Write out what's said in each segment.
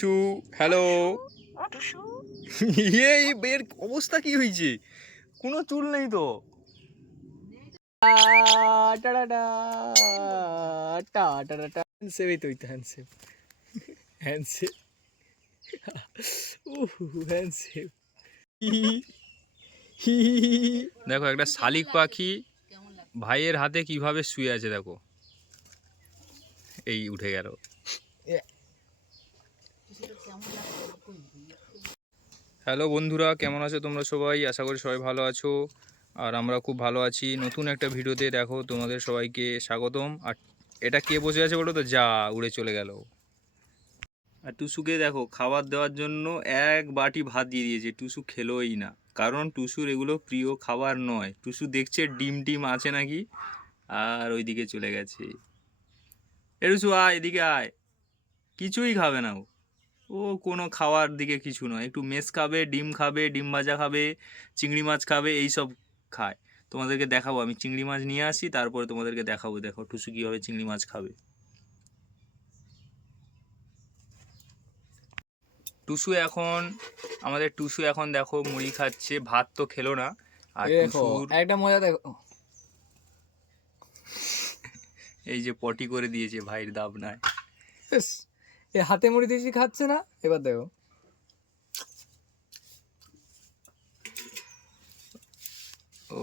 Tusu hello এই এর অবস্থা কি হয়েছে কোনো চুল নেই তো। তো হ্যান্ডসেপ দেখো একটা শালিক পাখি ভাইয়ের হাতে কীভাবে শুয়ে আছে দেখো। এই উঠে গেল। হ্যালো বন্ধুরা, কেমন আছো তোমরা সবাই? আশা করি সবাই ভালো আছো। আর আমরা খুব ভালো আছি। নতুন একটা ভিডিওতে দেখো, তোমাদের সবাইকে স্বাগতম। আর এটা কে বসে আছে বলো তো? যা, উড়ে চলে গেল। আর টুসুকে দেখো, খাবার দেওয়ার জন্য এক বাটি ভাত দিয়ে দিয়েছে। টুসু খেলোই না। কারণ টুসুর এগুলো প্রিয় খাবার নয়। টুসু দেখছে ডিম টিম আছে নাকি? আর ওইদিকে চলে গেছে। এ টুসু আয়, এদিকে আয়। কিছুই খাবে না ও। ও কোনো খাওয়ার দিকে কিছু নয়। একটু মেস খাবে ডিম খাবে ডিম ভাজা খাবে চিংড়ি মাছ খাবে এই সব খায়। তোমাদেরকে দেখাবো আমি চিংড়ি মাছ নিয়ে আসি তারপরে তোমাদেরকে দেখাবো দেখো টুসু কীভাবে চিংড়ি মাছ খাবে। টুসু এখন আমাদের টুসু এখন দেখো মুড়ি খাচ্ছে ভাত তো খেলো না আর একটা মজা দেখো। এই যে পটি করে দিয়েছে ভাইয়ের দাবনায়। এ হাতে মুড়ি দিয়েছি খাচ্ছে না এবার দেখো ও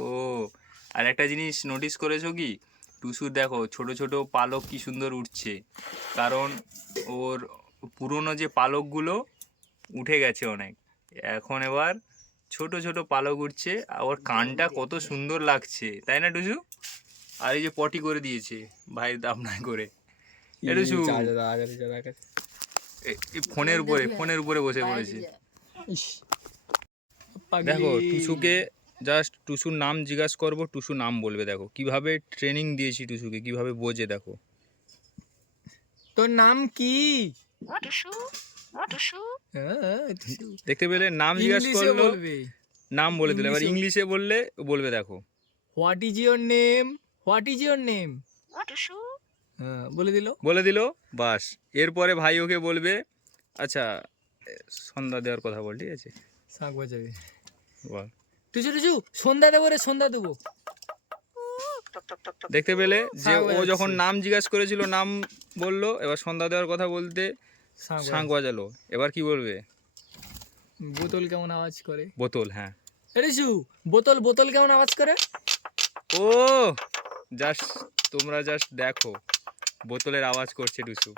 আর একটা জিনিস নোটিস করেছ কি টুসুর দেখো ছোট ছোট পালক কি সুন্দর উঠছে কারণ ওর পুরনো যে পালকগুলো উঠে গেছে অনেক এখন এবার ছোট ছোট পালক উঠছে আর ওর কানটা কত সুন্দর লাগছে তাই না টুসু আর এই যে পটি করে দিয়েছে ভাইয়ের দাবনায় করে এ টুসু ফোনের উপরে ফোনের উপরে বসে পড়েছে। দেখো টুসুকে জাস্ট টুসুর নাম জিজ্ঞাসা করব টুসু নাম বলবে দেখো। কীভাবে ট্রেনিং দিয়েছি টুসুকে কীভাবে বোঝে দেখো। তোর নাম কি? হ্যাঁ, টুসু। দেখতে পেলে নাম জিজ্ঞাসা করল বলবে। নাম বলে দিল। এবার ইংলিশে- বললে বলবে দেখো। What is your name what is your name হ্যাঁ বলে দিল। বলে দিল বাস। এরপরে ভাই ওকে বলবে আচ্ছা সন্ধ্যা দেওয়ার কথা বল ঠিক আছে? শাঁখ বাজাবে। বল। টুসু টুসু সন্ধ্যা দেবো রে সন্ধ্যা দেবো। দেখতে পেলে যে ও যখন নাম জিজ্ঞাসা করেছিল নাম বলল এবার সন্ধ্যা দেওয়ার কথা বলতে শাঁখ বাজালো। এবার কি বলবে? বোতল কেমন আওয়াজ করে? বোতল হ্যাঁ। রিসু বোতল বোতল কেমন আওয়াজ করে? ও জাস্ট তোমরা জাস্ট দেখো। বোতলের আওয়াজ করছে টুসু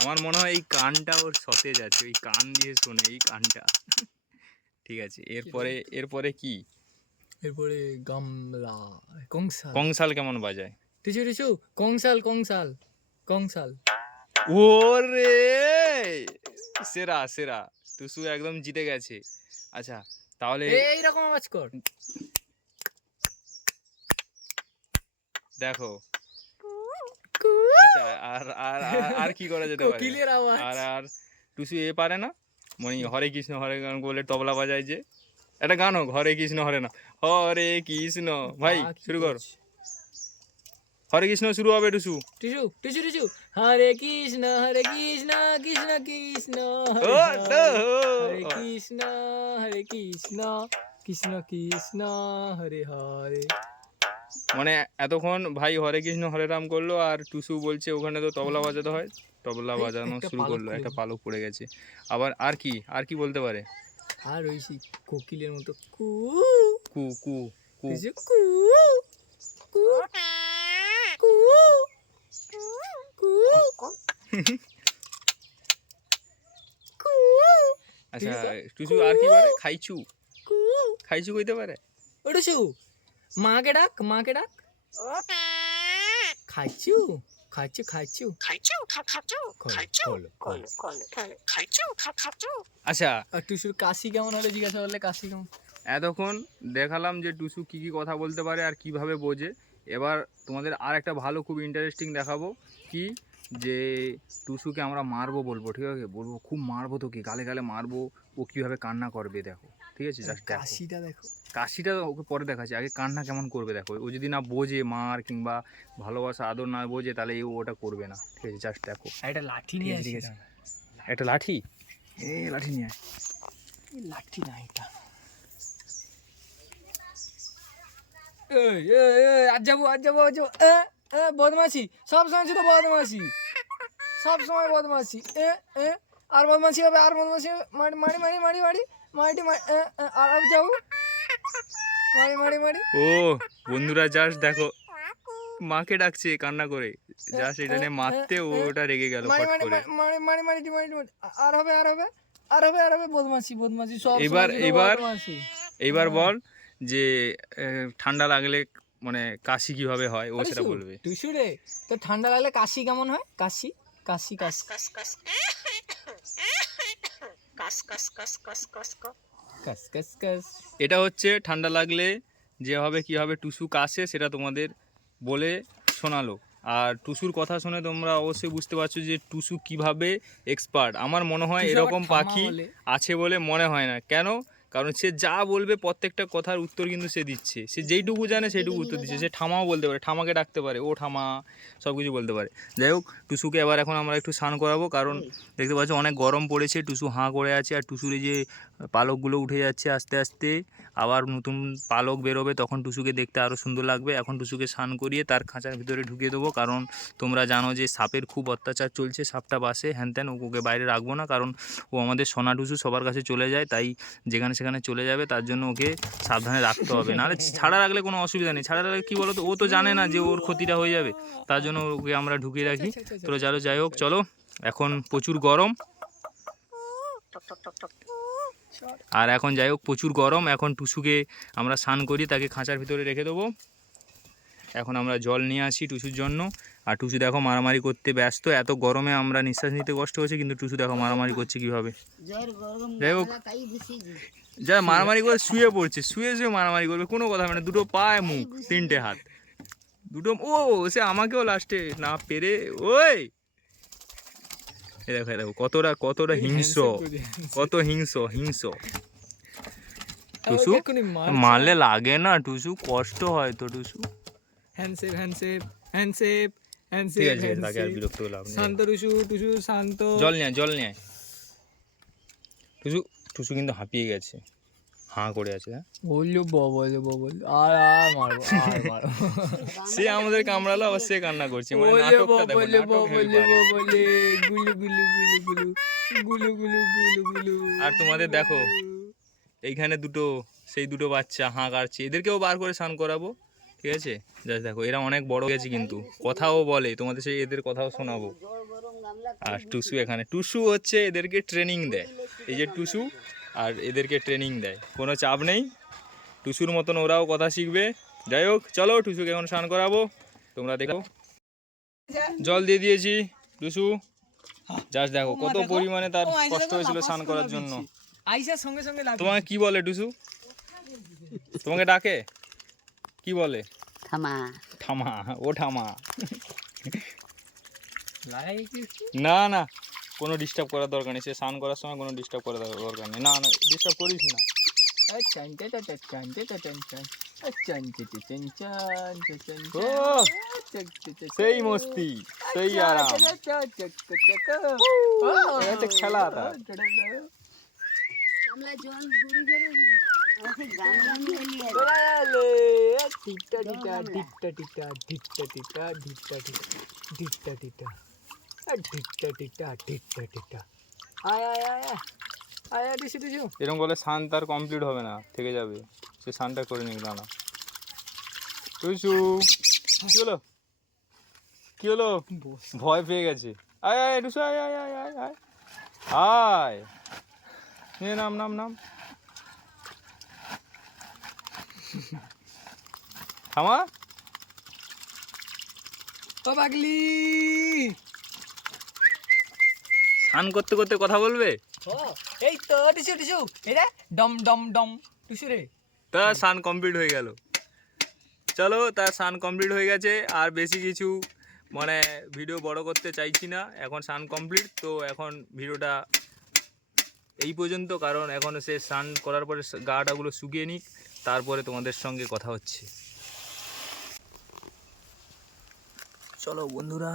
আমার মনে হয় এই কানটা ওর সতেজ আছে। ওই কান দিয়ে শোনে এই কানটা। ঠিক আছে এরপরে এরপরে কি? এরপরে গামলা কংসাল। কংসাল কেমন বাজায়? টিচু টিচু কংসাল কংসাল কংসাল। ওরে! সেরা সেরা। টুসু একদম জিতে গেছে। আচ্ছা তাহলে এইরকম আওয়াজ কর। দেখো আচ্ছা আর আর আর- কি করা যেতে পারে? আর আর টুসু এ পারে না? মানে হরে কৃষ্ণ হরে গান বলে তবলা বাজায় যে। একটা গান হোক হরে কৃষ্ণ হরে না। হরে কৃষ্ণ। ভাই শুরু কর। হরে কৃষ্ণ শুরু হবে টুসু। টিচু টিচু টিচু হরে কৃষ্ণ হরে কৃষ্ণ কৃষ্ণ কৃষ্ণ হরে কৃষ্ণ হরে কৃষ্ণ কৃষ্ণ কৃষ্ণ হরে হরে। মানে এতক্ষণ ভাই হরে কৃষ্ণ হরে রাম করল আর টুসু বলছে ওখানে তো তবলা বাজাতে হয়। তবলা বাজানো শুরু করল একটা পালক পড়ে গেছে। আবার আর কি আর কি বলতে পারে? আর ওই সেই কোকিলের মতো কু। কু কু কু। কু কু কু কু কু। আচ্ছা টুসু আর কি পারে খাইছু কু। খাইছু কইতে পারে? ওটুসু মাকে ডাক মাকে ডাক। খাইছু খাইছু খাইছু। খোলো, খোলো। আচ্ছা। আর টুসুর কাশি কেমন হলে? জিজ্ঞাসা করলে কাশি কেমন? এতক্ষণ দেখালাম যে টুসু কি কি কথা বলতে পারে আর কীভাবে বোঝে। এবার তোমাদের আর একটা ভালো খুব ইন্টারেস্টিং দেখাবো কি? যে টুসুকে আমরা মারবো বলব ঠিক আছে? বলব খুব মারবো তোকে গালে গালে মারবো। ও কীভাবে কান্না করবে দেখো। ঠিক আছে জাস্ট দেখো। কাশিটা দেখো। কাশিটা ওকে পরে দেখাচ্ছি। আগে কান্না কেমন করবে দেখো? ও যদি না বোঝে মার কিংবা ভালোবাসা আদর না বোঝে তাহলে ও ওটা করবে না। ঠিক আছে জাস্ট দেখো। একটা লাঠি নিয়ে ঠিক আসি আছে। একটা লাঠি? এ লাঠি নিয়ে লাঠি না এটা। এই, এই, এই, আজ যাব আজ যাব আজ যাব। বদমাশি। সব সময় শুধু বদমাশি। সব সময় বদমাশি। এ এ আর বদমাশি হবে আর বদমাশি মারি মারি মারি মারি মারি। মারি মারি এ, এ, আর যাব মারি মারি মারি। ও বন্ধুরা জাস্ট দেখো। মাকে ডাকছে কান্না করে। জাস্ট এটা নিয়ে মারতে ও ওটা রেগে গেল মারি ফট মারি করে। মারি মারি মারি মারি মারি মারি আর হবে আর হবে আর হবে আর হবে বদমাশি বদমাশি সব এবার- এবার- এইবার হ্যাঁ। বল যে ঠান্ডা লাগলে মানে কাশি কীভাবে হয় ও সেটা বলবে। টুসু রে তো ঠান্ডা লাগলে কাশি কেমন হয়? কাশি। কাশি কাশি। কাস কাস কাস এটা হচ্ছে ঠান্ডা লাগলে যেভাবে কীভাবে টুসু কাশে সেটা তোমাদের বলে শোনালো। আর টুসুর কথা শুনে তোমরা অবশ্যই বুঝতে পারছ যে টুসু কীভাবে এক্সপার্ট আমার মনে হয় এরকম পাখি আছে বলে মনে হয় না। কেন? কারণ সে যা বলবে প্রত্যেকটা কথার উত্তর কিন্তু সে দিচ্ছে। সে যেইটুকু জানে সেইটুকু উত্তর দিচ্ছে। সে ঠামাও বলতে পারে ঠামাকে ডাকতে পারে ও ঠামা সব কিছু বলতে পারে। যাই হোক টুসুকে এবার এখন আমরা একটু স্নান করাবো কারণ দেখতে পাচ্ছ অনেক গরম পড়েছে টুসু হাঁ করে আছে আর টুসুর এই যে পালকগুলো উঠে যাচ্ছে আস্তে আস্তে। আবার নতুন পালক বেরোবে তখন টুসুকে দেখতে আরও সুন্দর লাগবে। এখন টুসুকে স্নান করিয়ে তার খাঁচার ভিতরে ঢুকিয়ে দেবো। কারণ তোমরা জানো যে সাপের খুব অত্যাচার চলছে সাপটা বাসে হ্যান ত্যান ওকে বাইরে রাখব না। কারণ ও আমাদের সোনা টুসু সবার কাছে চলে যায় তাই যেখানে সেখানে চলে যাবে তার জন্য ওকে সাবধানে রাখতে হবে। নাহলে ছাড়া রাখলে কোনো অসুবিধা নেই। ছাড়া রাখলে কী বলো তো ও তো জানে না যে ওর ক্ষতিটা হয়ে যাবে। তার জন্য ওকে আমরা ঢুকিয়ে রাখি। তো চলো যাই হোক চলো। এখন প্রচুর গরম। আর এখন যাই হোক প্রচুর গরম। এখন টুসুকে আমরা স্নান করি তাকে খাঁচার ভিতরে রেখে দেবো। এখন আমরা জল নিয়ে আসি টুসুর জন্য। আর টুসু দেখো মারামারি করতে ব্যস্ত। এত গরমে আমরা নিঃশ্বাস নিতে কষ্ট হচ্ছে কিন্তু টুসু দেখো মারামারি করছে কীভাবে। যাই হোক যা মারামারি করে শুয়ে পড়ছে শুয়ে শুয়ে মারামারি করবে কোনো কথা হবে না। দুটো পায়ে মুখ তিনটে হাত। দুটো ও সে আমাকেও লাস্টে না পেরে ওই! এ দেখো দেখো কতটা কতটা হিংস্র কত হিংস্র হিংস্র। টুসু? মারলে লাগে না টুসু কষ্ট হয় তো টুসু। হ্যান্ডশেপ হ্যান্ডসেপ হ্যান্ডসেপ ঠিক আছে আর বিরক্ত হলে লাভ নেই। শান্ত টুসু টুসু শান্ত। জল নিয়ে জল নিয়ে টুসু টুসু কিন্তু হাঁপিয়ে গেছে। হাঁ করে আছে হ্যাঁ? বলল বল বল আর আর মারবো আর মারবো। সে আমাদের কামড়ালো আবার সে কান্না করছে। মানে নাটকটা দেখো, নাটক বলে। বলে গুলু গুলু গুলু গুলু গুলু গুলু গুলু গুলু। আর তোমাদের দেখো এইখানে দুটো সেই দুটো বাচ্চা হাঁ কাটছে। এদেরকেও বার করে স্নান করাবো ঠিক আছে? জাস্ট দেখো এরা অনেক বড় গেছে কিন্তু। কথাও বলে তোমাদের সেই এদের কথাও শোনাবো। আর টুসু এখানে টুসু হচ্ছে এদেরকে ট্রেনিং দেয়। এই যে টুসু আর এদেরকে ট্রেনিং দেয়। কোনো চাপ নেই। টুসুর মতন ওরাও কথা শিখবে। যাই হোক চলো টুসুকে এখন স্নান করাবো। তোমরা দেখো। জল দিয়ে দিয়েছি টুসু। যাস দেখো কত পরিমাণে তার কষ্ট হয়েছিল স্নান করার জন্য। আইসার সঙ্গে সঙ্গে তোমাকে কি বলে টুসু? তোমাকে ডাকে? কি বলে? থামা। ঠামা ও ঠামা না না। কোনো ডিস্টার্ব করার দরকার নেই। সে স্নান করার সময় কোনো ডিস্টার্ব করার দরকার নেই। না না ডিস্টার্ব করিস না। চান চান চান চান চান চান চান চান চান চান চান ও সেই মস্তি এরকম বলে সান তার কমপ্লিট হবে না থেকে যাবে। সে সানটা করে নিক দাঁড়া। টুসু কি হলো? কি হলো? ভয় পেয়ে গেছে। আয় আয় টুসু আয় আয় আয় আয় আয়। আয়। নে নাম নাম নাম। থামা। ও পাগলি। স্নান করতে করতে কথা বলবে? এই তো টিসু টিসু। ডম ডম ডম। টিসু রে। তা সান কমপ্লিট হয়ে গেল। চলো তার সান কমপ্লিট হয়ে গেছে। আর বেশি কিছু মানে ভিডিও বড় করতে চাইছি না। এখন সান কমপ্লিট তো এখন ভিডিওটা এই পর্যন্ত। কারণ এখন সে স্নান করার পরে গাটাগুলো শুকিয়ে নিক। তারপরে তোমাদের সঙ্গে কথা হচ্ছে। চলো বন্ধুরা।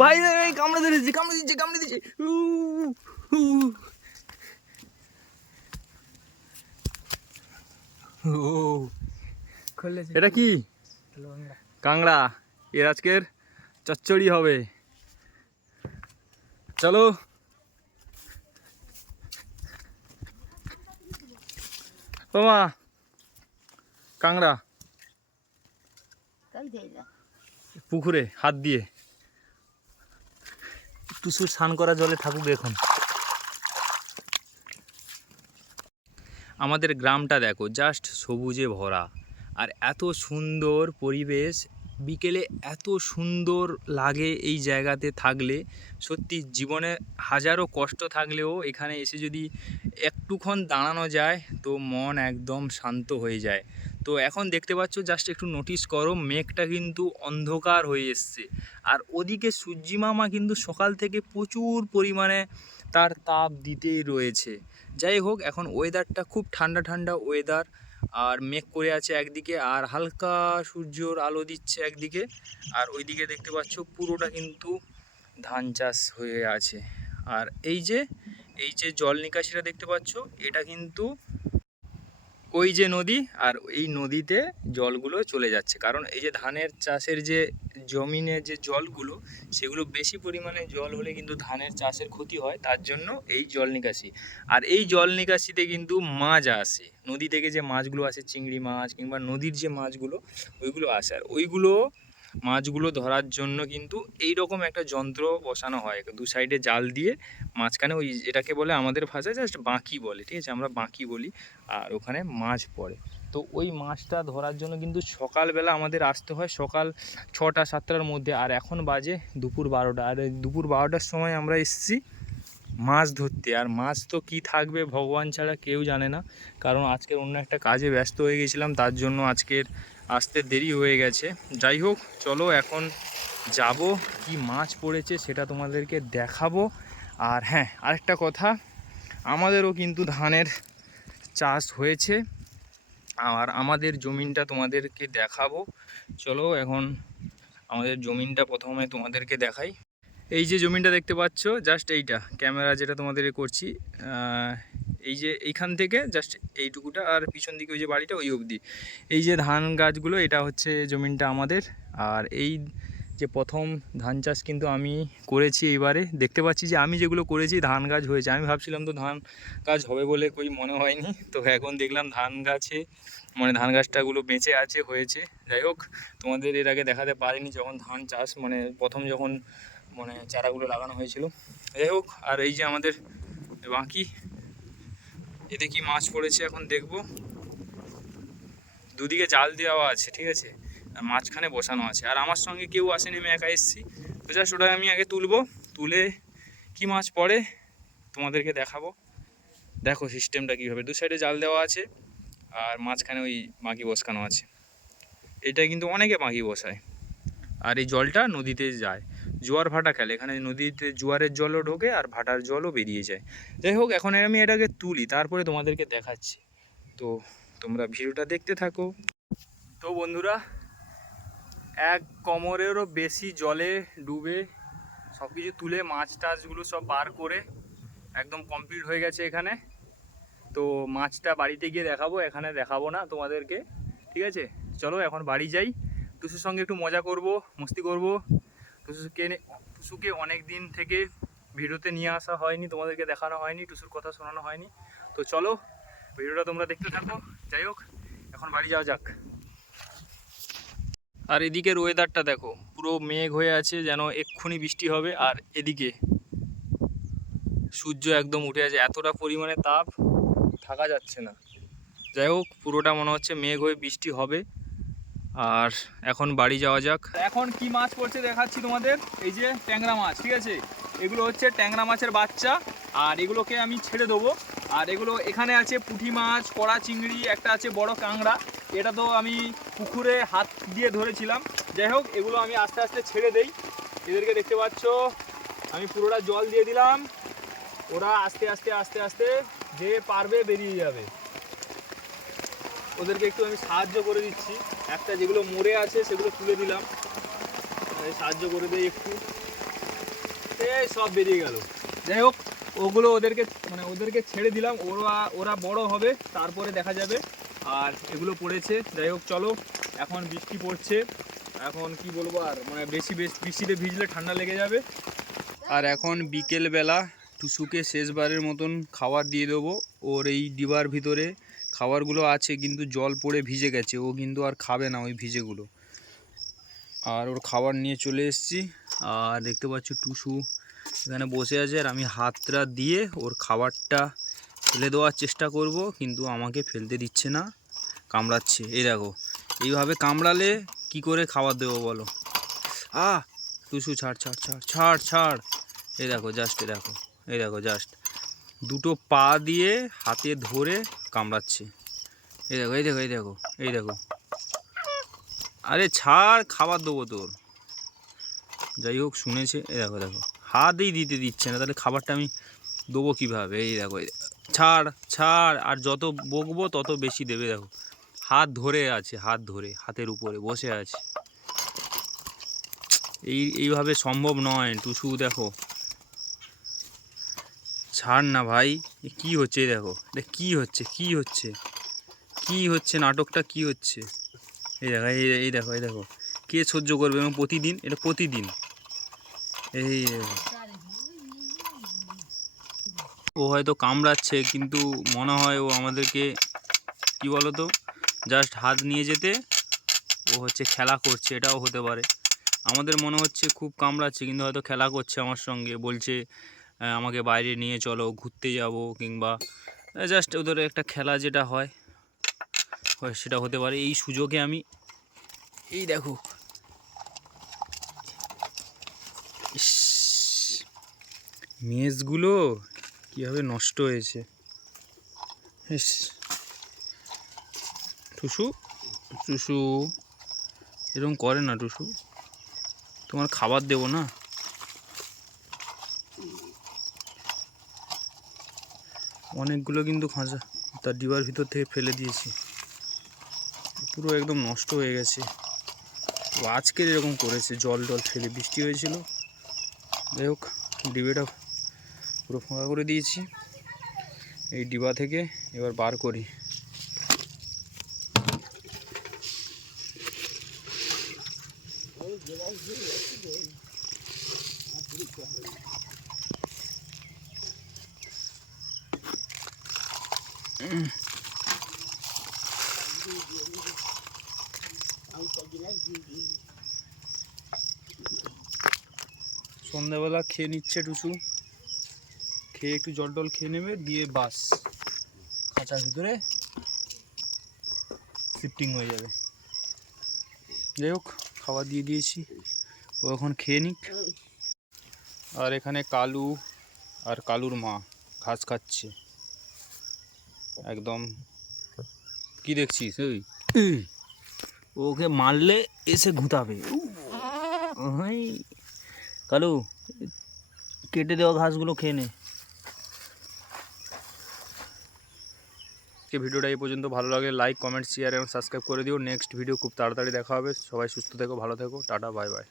ভাই কামড়ে ধরেছে কামড়ে দিচ্ছে কামড়ে দিচ্ছে। এটা কি। কাংড়া এর আজকের চচ্চড়ি হবে। চলো। বাবা কাংড়া পুকুরে হাত দিয়ে। টুসুর স্নান করা জলে থাকুক এখন আমাদের গ্রামটা দেখো জাস্ট সবুজে ভরা। আর এত সুন্দর পরিবেশ, বিকেলে এত সুন্দর লাগে এই জায়গাতে থাকলে। সত্যি জীবনে হাজারো কষ্ট থাকলেও এখানে এসে যদি একটুক্ষণ দাঁড়ানো যায়, তো মন একদম শান্ত হয়ে যায়। তো এখন দেখতে পাচ্ছ জাস্ট একটু নোটিস করো, মেঘটা কিন্তু অন্ধকার হয়ে এসছে। আর ওদিকে সূর্যি মামা কিন্তু সকাল থেকে প্রচুর পরিমাণে তার তাপ দিতেই রয়েছে। যাই হোক, এখন ওয়েদারটা খুব ঠান্ডা ঠান্ডা ওয়েদার আর মেঘ করে আছে একদিকে, আর হালকা সূর্যর আলো দিচ্ছে একদিকে। আর ওইদিকে দেখতে পাচ্ছ, পুরোটা কিন্তু ধান চাষ হয়ে আছে। আর এই যে এই যে জল নিকাশিটা দেখতে পাচ্ছ, এটা কিন্তু ওই যে নদী আর এই নদীতে জলগুলো চলে যাচ্ছে। কারণ এই যে ধানের চাষের যে জমিনে যে জলগুলো, সেগুলো বেশি পরিমাণে জল হলে কিন্তু ধানের চাষের ক্ষতি হয়, তার জন্য এই জল নিকাশি। আর এই জল নিকাশিতে কিন্তু মাছ আসে। নদী থেকে যে মাছগুলো আসে, চিংড়ি মাছ কিংবা নদীর যে মাছগুলো, ওইগুলো আসে। আর ওইগুলো মাছগুলো ধরার জন্য কিন্তু এই রকম একটা যন্ত্র বসানো হয়। দু সাইডে জাল দিয়ে মাঝখানে ওই এটাকে বলে আমাদের ভাষায় জাস্ট বাঁকি বলে, ঠিক আছে? আমরা বাঁকি বলি আর ওখানে মাছ পড়ে। তো ওই মাছটা ধরার জন্য কিন্তু সকালবেলা আমাদের আসতে হয় সকাল ছটা, সাতটার মধ্যে। আর এখন বাজে দুপুর বারোটা। আর দুপুর বারোটার সময় আমরা এসেছি মাছ ধরতে। আর মাছ তো কি থাকবে ভগবান ছাড়া কেউ জানে না। কারণ আজকের অন্য একটা কাজে ব্যস্ত হয়ে গেছিলাম। তার জন্য আজকের আসতে দেরি হয়ে গেছে। যাই হোক, চলো এখন যাব। কি মাছ পড়েছে সেটা তোমাদেরকে দেখাবো। আর হ্যাঁ আরেকটা কথা, আমাদেরও কিন্তু ধানের চাষ হয়েছে। আর আমাদের জমিনটা তোমাদেরকে দেখাবো। চলো এখন আমাদের জমিনটা প্রথমে তোমাদেরকে দেখাই। এই যে জমিনটা দেখতে পাচ্ছ জাস্ট এইটা, ক্যামেরা যেটা তোমাদের করছি এই যে এইখান থেকে জাস্ট এইটুকুটা, আর পিছন দিকে ওই যে বাড়িটা, ওই অবধি। এই যে ধান গাছগুলো, এটা হচ্ছে জমিনটা আমাদের, আর এই যে প্রথম ধান চাষ কিন্তু আমি করেছি এইবারে। দেখতে পাচ্ছি যে আমি যেগুলো করেছি, ধান গাছ হয়েছে। আমি ভাবছিলাম তো ধান গাছ হবে বলে কই মনে হয়নি, তো এখন দেখলাম ধান গাছে মানে ধান গাছটাগুলো বেঁচে আছে, হয়েছে। যাই হোক, তোমাদের এর আগে দেখাতে পারিনি যখন ধান চাষ মানে প্রথম যখন মানে চারাগুলো লাগানো হয়েছিল। যাই হোক, আর এই যে আমাদের বাঁকি, এতে কি মাছ পড়েছে এখন দেখব। দুদিকে জাল দেওয়া আছে, ঠিক আছে? আর মাঝখানে বসানো আছে। আর আমার সঙ্গে কেউ আসেনি, আমি একা এসেছি। তো জাস্ট ওটা আমি আগে তুলবো। তুলে কি মাছ পড়ে তোমাদেরকে দেখাবো। দেখো সিস্টেমটা কীভাবে। দু সাইডে জাল দেওয়া আছে, আর মাঝখানে ওই বাঁকি বসানো আছে। এটা কিন্তু অনেকে বাঁকি বসায়। আর এই জলটা নদীতে যায়। জোয়ার ভাটা খেলে। এখানে নদীতে জোয়ারের জলও ঢোকে আর ভাটার জলও বেরিয়ে যায়। যাই হোক, এখন আমি এটাকে তুলি, তারপরে তোমাদেরকে দেখাচ্ছি। তো তোমরা ভিডিওটা দেখতে থাকো। তো বন্ধুরা, এক কোমরেরও বেশি জলে ডুবে সব কিছু তুলে মাছ টাছগুলো সব বার করে একদম কমপ্লিট হয়ে গেছে এখানে। তো মাছটা বাড়িতে গিয়ে দেখাবো, এখানে দেখাবো না তোমাদেরকে। ঠিক আছে? চলো এখন বাড়ি যাই। টুসুর সঙ্গে একটু মজা করব, মস্তি করব। টুসুকে টুসুকে অনেক দিন থেকে ভিডিওতে নিয়ে আসা হয়নি, তোমাদেরকে দেখানো হয়নি, টুসুর কথা শোনানো হয়নি। তো চলো, ভিডিওটা তোমরা দেখতে থাকো। যাই হোক, এখন বাড়ি যাওয়া যাক। আর এদিকের ওয়েদারটা দেখো, পুরো মেঘ হয়ে আছে যেন এক্ষুনি বৃষ্টি হবে, আর এদিকে সূর্য একদম উঠে আছে, এতটা পরিমাণে তাপ থাকা যাচ্ছে না। যাই হোক, পুরোটা মনে হচ্ছে মেঘ হয়ে বৃষ্টি হবে। আর এখন বাড়ি যাওয়া যাক। এখন কি মাছ পড়ছে দেখাচ্ছি তোমাদের? এই যে ট্যাংরা মাছ, ঠিক আছে? এগুলো হচ্ছে ট্যাংরা মাছের বাচ্চা, আর এগুলোকে আমি ছেড়ে দেবো। আর এগুলো এখানে আছে পুঁটি মাছ, কড়া চিংড়ি, একটা আছে বড় কাংড়া এটা তো আমি পুকুরে হাত দিয়ে ধরেছিলাম। যাই হোক, এগুলো আমি আস্তে আস্তে ছেড়ে দেই। এদেরকে দেখতে পাচ্ছ, আমি পুরোটা জল দিয়ে দিলাম। ওরা আস্তে আস্তে আস্তে আস্তে যে পারবে বেরিয়ে যাবে। ওদেরকে একটু আমি সাহায্য করে দিচ্ছি। একটা যেগুলো মরে আছে, সেগুলো তুলে দিলাম। সাহায্য করে দেই একটু। এই সব বেরিয়ে গেল। যাই হোক, ওগুলো ওদেরকে মানে ওদেরকে ছেড়ে দিলাম। ওরা ওরা বড় হবে, তারপরে দেখা যাবে। আর এগুলো পড়েছে। যাই হোক, চলো, এখন বৃষ্টি পড়ছে। এখন কি বলব আর মানে বেশি, বেশ বৃষ্টিতে ভিজলে ঠান্ডা লেগে যাবে। আর এখন বিকেলবেলা টুসুকে শেষবারের মতন খাবার দিয়ে দেবো ওর এই ডিবার ভিতরে। খাবারগুলো আছে, কিন্তু জল পড়ে ভিজে গেছে। ও কিন্তু আর খাবে না ওই ভিজেগুলো। আর ওর খাবার নিয়ে চলে এসেছি। আর দেখতে পাচ্ছ টুসু এখানে বসে আছে। আর আমি হাতটা দিয়ে ওর খাবারটা ফেলে দেওয়ার চেষ্টা করব, কিন্তু আমাকে ফেলতে দিচ্ছে না, কামড়াচ্ছে। এই দেখো, এইভাবে কামড়ালে কি করে খাবার দেবো বলো? আ টুসু ছাড় ছাড় ছাড় ছাড় ছাড়। এই দেখো জাস্ট এই দেখো এই দেখো জাস্ট দুটো পা দিয়ে হাতে ধরে কামড়াচ্ছে। এই দেখো এই দেখো এই দেখো এই দেখো। আরে ছাড়, খাবার দেবো তোর। যাই হোক, শুনেছে, এই দেখো দেখো। হাতেই দিতে দিচ্ছে না, তাহলে খাবারটা আমি দেবো কীভাবে? এই দেখো ছাড় ছাড়, আর যত বকবো, তত বেশি দেবে, দেখো। হাত ধরে আছে, হাত ধরে, হাতের উপরে, বসে আছে। এই, এইভাবে সম্ভব নয়, টুসু, দেখো। ছাড় না ভাই। কী হচ্ছে দেখো। এটা কী হচ্ছে কী হচ্ছে? কী হচ্ছে, নাটকটা কী হচ্ছে? এই দেখো এই দেখো এই দেখো। কে সহ্য করবে এবং প্রতিদিন, এটা প্রতিদিন। এই ও হয়তো কামড়াচ্ছে, কিন্তু মনে হয় ও আমাদেরকে, কি বলো তো জাস্ট হাত নিয়ে যেতে ও হচ্ছে খেলা করছে, এটাও হতে পারে। আমাদের মনে হচ্ছে খুব কামড়াচ্ছে, কিন্তু হয়তো খেলা করছে আমার সঙ্গে, বলছে আমাকে বাইরে নিয়ে চলো, ঘুরতে যাব কিংবা জাস্ট ওদের একটা খেলা যেটা হয় সেটা হতে পারে। এই সুযোগে আমি, এই দেখো। মেজগুলো কীভাবে নষ্ট হয়েছে। টুসু টুসু, এরকম করে না টুসু। তোমার খাবার দেবো না? অনেকগুলো কিন্তু খাঁচা তার ডিবার ভিতর থেকে ফেলে দিয়েছি। পুরো একদম নষ্ট হয়ে গেছে। তো আজকের এরকম করেছে, জল টল ফেলে বৃষ্টি হয়েছিল। যাই হোক, ডিবেটা পুরো ফাঁকা করে দিয়েছি। এই ডিবা থেকে এবার বার করি। খেয়ে নিচ্ছে টুসু। খেয়ে একটু জল টল খেয়ে নেবে, দিয়ে বাস। খাঁচার ভিতরে শিফটিং হয়ে যাবে। যাই হোক, খাবার দিয়ে দিয়েছি। ও এখন খেয়ে নিক। আর এখানে কালু আর কালুর মা ঘাস খাচ্ছে। একদম, কি দেখছিস ওই? ওকে মারলে এসে ঘুতাবে। ওই, কালু কেটে দেওয়া ঘাসগুলো খেয়ে নে। ভিডিওটা এই পর্যন্ত ভালো লাগে লাইক কমেন্ট শেয়ার এবং সাবস্ক্রাইব করে দিও। নেক্সট ভিডিও খুব তাড়াতাড়ি দেখা হবে। সবাই সুস্থ থেকো, ভালো থেকো। Tata bye bye